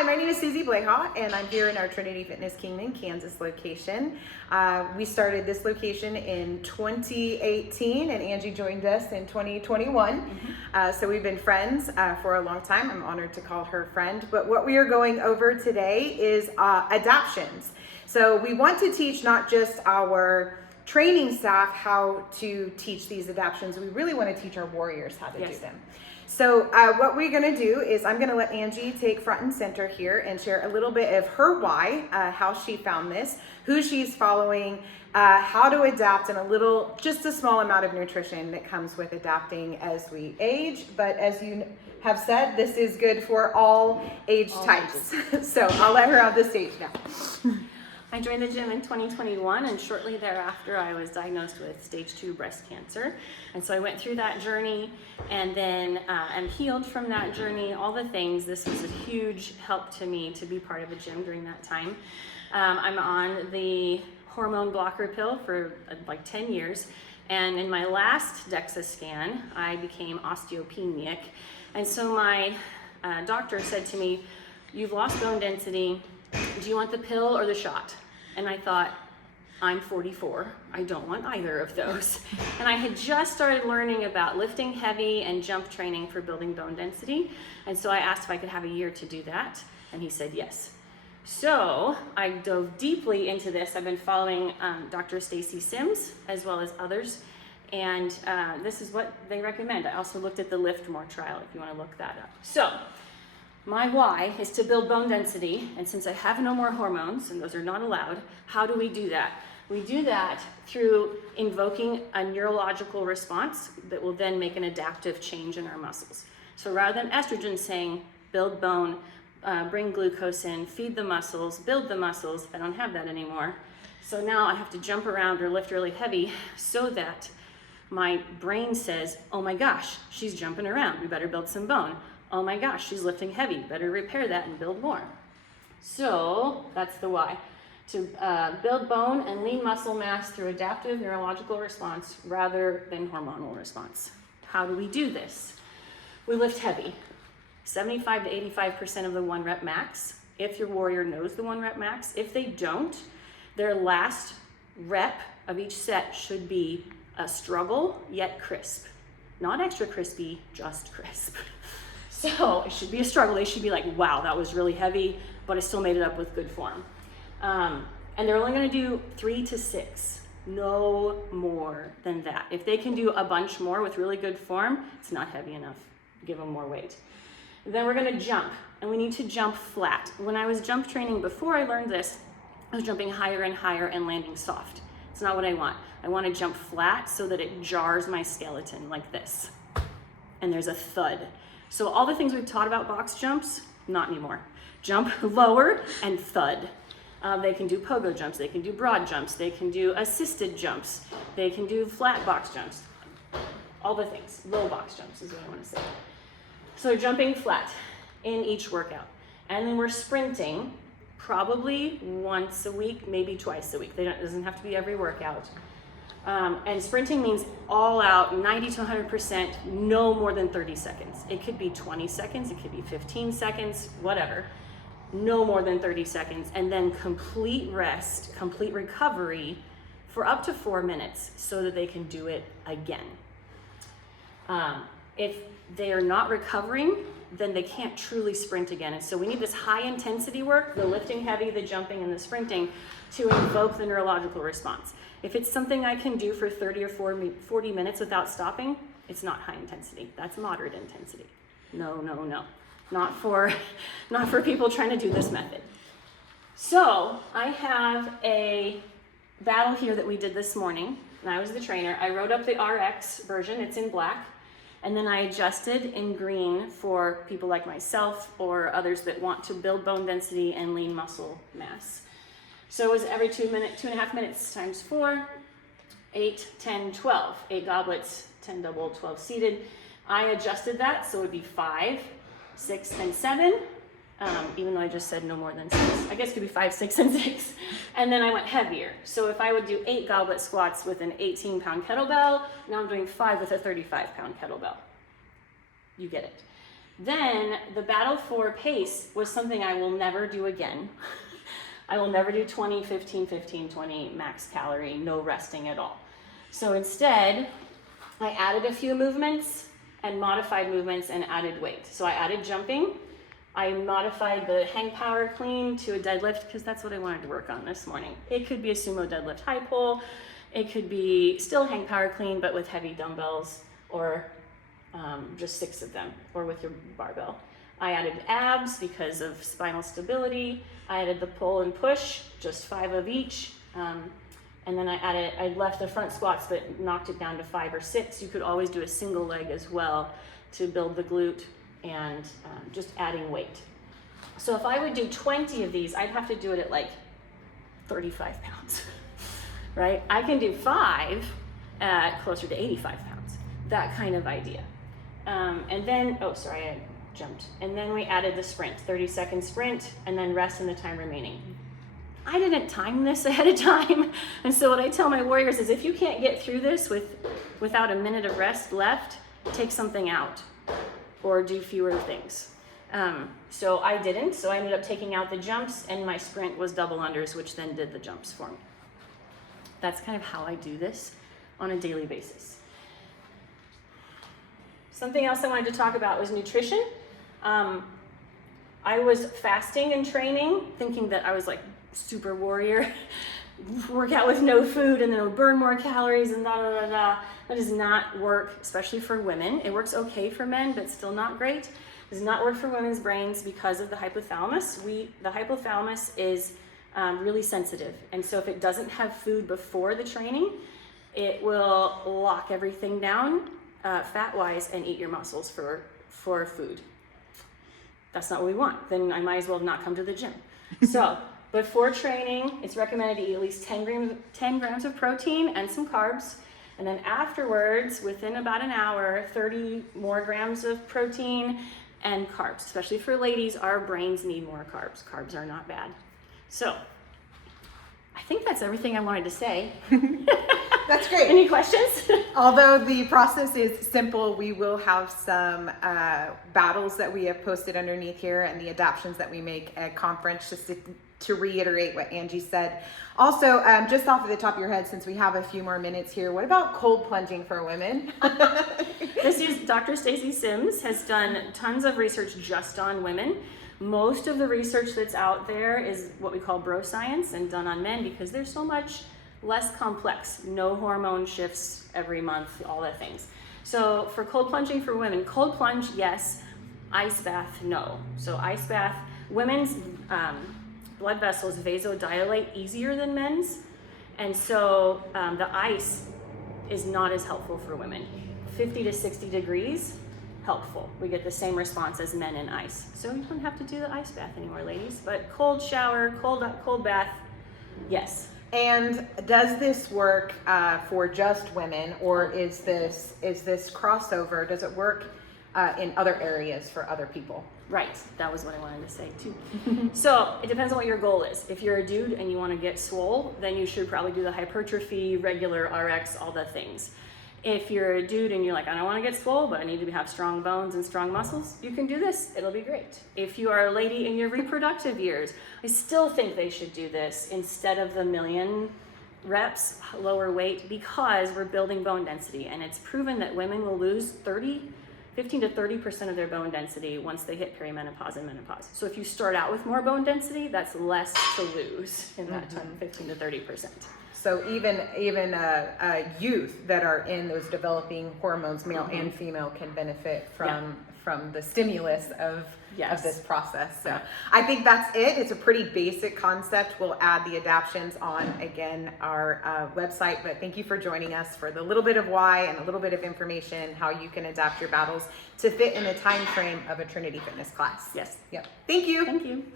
Hi, my name is Susie Bleha, and I'm here in our Trinity Fitness Kingman, Kansas location. We started this location in 2018, and Angie joined us in 2021. So we've been friends for a long time. I'm honored to call her friend. But what we are going over today is adaptions. So we want to teach not just our training staff how to teach these adaptions. We really want to teach our warriors how to do them. So what we're going to do is I'm going to let Angie take front and center here and share a little bit of her why, how she found this, who she's following, how to adapt, and just a small amount of nutrition that comes with adapting as we age. But as you have said, this is good for all age types. So I'll let her have the stage now. I joined the gym in 2021, and shortly thereafter I was diagnosed with stage 2 breast cancer. And so I went through that journey and then am healed from that journey, all the things. This was a huge help to me to be part of a gym during that time. I'm on the hormone blocker pill for like 10 years. And in my last DEXA scan, I became osteopenic. And so my doctor said to me, "You've lost bone density. Do you want the pill or the shot?" And I thought, I'm 44. I don't want either of those. And I had just started learning about lifting heavy and jump training for building bone density. And so I asked if I could have a year to do that. And he said yes. So I dove deeply into this. I've been following Dr. Stacy Sims as well as others. And this is what they recommend. I also looked at the Lift More trial if you want to look that up. So my why is to build bone density, and since I have no more hormones, and those are not allowed, how do we do that? We do that through invoking a neurological response that will then make an adaptive change in our muscles. So rather than estrogen saying, build bone, bring glucose in, feed the muscles, build the muscles, I don't have that anymore. So now I have to jump around or lift really heavy so that my brain says, oh my gosh, she's jumping around, we better build some bone. Oh my gosh, she's lifting heavy, better repair that and build more. So that's the why. To build bone and lean muscle mass through adaptive neurological response rather than hormonal response. How do we do this? We lift heavy, 75 to 85% of the 1 rep max, if your warrior knows the 1 rep max. If they don't, their last rep of each set should be a struggle, yet crisp. Not extra crispy, just crisp. So it should be a struggle. They should be like, wow, that was really heavy, but I still made it up with good form. And they're only gonna do 3 to 6, no more than that. If they can do a bunch more with really good form, it's not heavy enough. Give them more weight. Then we're gonna jump, and we need to jump flat. When I was jump training before I learned this, I was jumping higher and higher and landing soft. It's not what I want. I wanna jump flat so that it jars my skeleton like this. And there's a thud. So all the things we've taught about box jumps, not anymore. Jump lower and thud. They can do pogo jumps, they can do broad jumps, they can do assisted jumps, they can do flat box jumps. All the things, low box jumps is what I want to say. So jumping flat in each workout. And then we're sprinting probably once a week, maybe twice a week. It doesn't have to be every workout. And sprinting means all out, 90 to 100%, no more than 30 seconds. It could be 20 seconds, it could be 15 seconds, whatever. No more than 30 seconds. And then complete rest, complete recovery for up to 4 minutes so that they can do it again. If they are not recovering, then they can't truly sprint again. And so we need this high intensity work, the lifting heavy, the jumping, and the sprinting, to invoke the neurological response. If it's something I can do for 30 or 40 minutes without stopping, it's not high intensity. That's moderate intensity. No, no, no. Not for people trying to do this method. So I have a battle here that we did this morning, and I was the trainer. I wrote up the RX version, it's in black, and then I adjusted in green for people like myself or others that want to build bone density and lean muscle mass. So it was every 2.5 minutes times 4, 8, 10, 12. 8 goblets, 10 double, 12 seated. I adjusted that so it would be 5, 6, and 7, even though I just said no more than 6. I guess it could be 5, 6, and 6. And then I went heavier. So if I would do 8 goblet squats with an 18-pound kettlebell, now I'm doing 5 with a 35-pound kettlebell. You get it. Then the battle for pace was something I will never do again. I will never do 20, 15, 15, 20 max calorie, no resting at all. So instead, I added a few movements and modified movements and added weight. So I added jumping. I modified the hang power clean to a deadlift because that's what I wanted to work on this morning. It could be a sumo deadlift high pull. It could be still hang power clean, but with heavy dumbbells, or just 6 of them, or with your barbell. I added abs because of spinal stability. I added the pull and push, just 5 of each. And then I left the front squats, but knocked it down to 5 or 6. You could always do a single leg as well to build the glute, and just adding weight. So if I would do 20 of these, I'd have to do it at like 35 pounds, right? I can do 5 at closer to 85 pounds, that kind of idea. And then, I jumped. And then we added the sprint, 30-second sprint, and then rest in the time remaining. I didn't time this ahead of time. And so what I tell my warriors is, if you can't get through this without a minute of rest left, take something out or do fewer things. So I didn't, so I ended up taking out the jumps, and my sprint was double unders, which then did the jumps for me. That's kind of how I do this on a daily basis. Something else I wanted to talk about was nutrition. I was fasting and training, thinking that I was like super warrior, work out with no food and then it'll burn more calories and da da da da. That does not work, especially for women. It works okay for men, but still not great. It does not work for women's brains because of the hypothalamus. The hypothalamus is really sensitive, and so if it doesn't have food before the training, it will lock everything down fat-wise and eat your muscles for food. That's not what we want. Then I might as well not come to the gym. So before training, it's recommended to eat at least 10 grams of protein and some carbs. And then afterwards, within about an hour, 30 more grams of protein and carbs. Especially for ladies, our brains need more carbs. Carbs are not bad. So I think that's everything I wanted to say. That's great. Any questions? Although the process is simple, we will have some battles that we have posted underneath here and the adaptions that we make at conference, just to reiterate what Angie said. Also, just off of the top of your head, since we have a few more minutes here, what about cold plunging for women? This is Dr. Stacy Sims has done tons of research just on women. Most of the research that's out there is what we call bro science and done on men because they're so much less complex. No hormone shifts every month, all the things. So for cold plunging for women, cold plunge, yes. Ice bath, no. So ice bath, women's blood vessels vasodilate easier than men's. And so the ice is not as helpful for women. 50 to 60 degrees, helpful. We get the same response as men in ice. So you don't have to do the ice bath anymore, ladies. But cold shower, cold bath, yes. And does this work for just women, or is this crossover? Does it work in other areas for other people? Right, that was what I wanted to say too. So it depends on what your goal is. If you're a dude and you want to get swole, then you should probably do the hypertrophy, regular RX, all the things. If you're a dude and you're like, I don't want to get swole, but I need to have strong bones and strong muscles, you can do this. It'll be great. If you are a lady in your reproductive years, I still think they should do this instead of the 1,000,000 reps, lower weight, because we're building bone density. And it's proven that women will lose 15 to 30% of their bone density once they hit perimenopause and menopause. So if you start out with more bone density, that's less to lose in that time, 15 to 30%. So even youth that are in those developing hormones, male and female, can benefit from the stimulus of this process. So I think that's it. It's a pretty basic concept. We'll add the adaptions on, again, our website. But thank you for joining us for the little bit of why and a little bit of information, how you can adapt your battles to fit in the time frame of a Trinity Fitness class. Yes. Yep. Thank you. Thank you.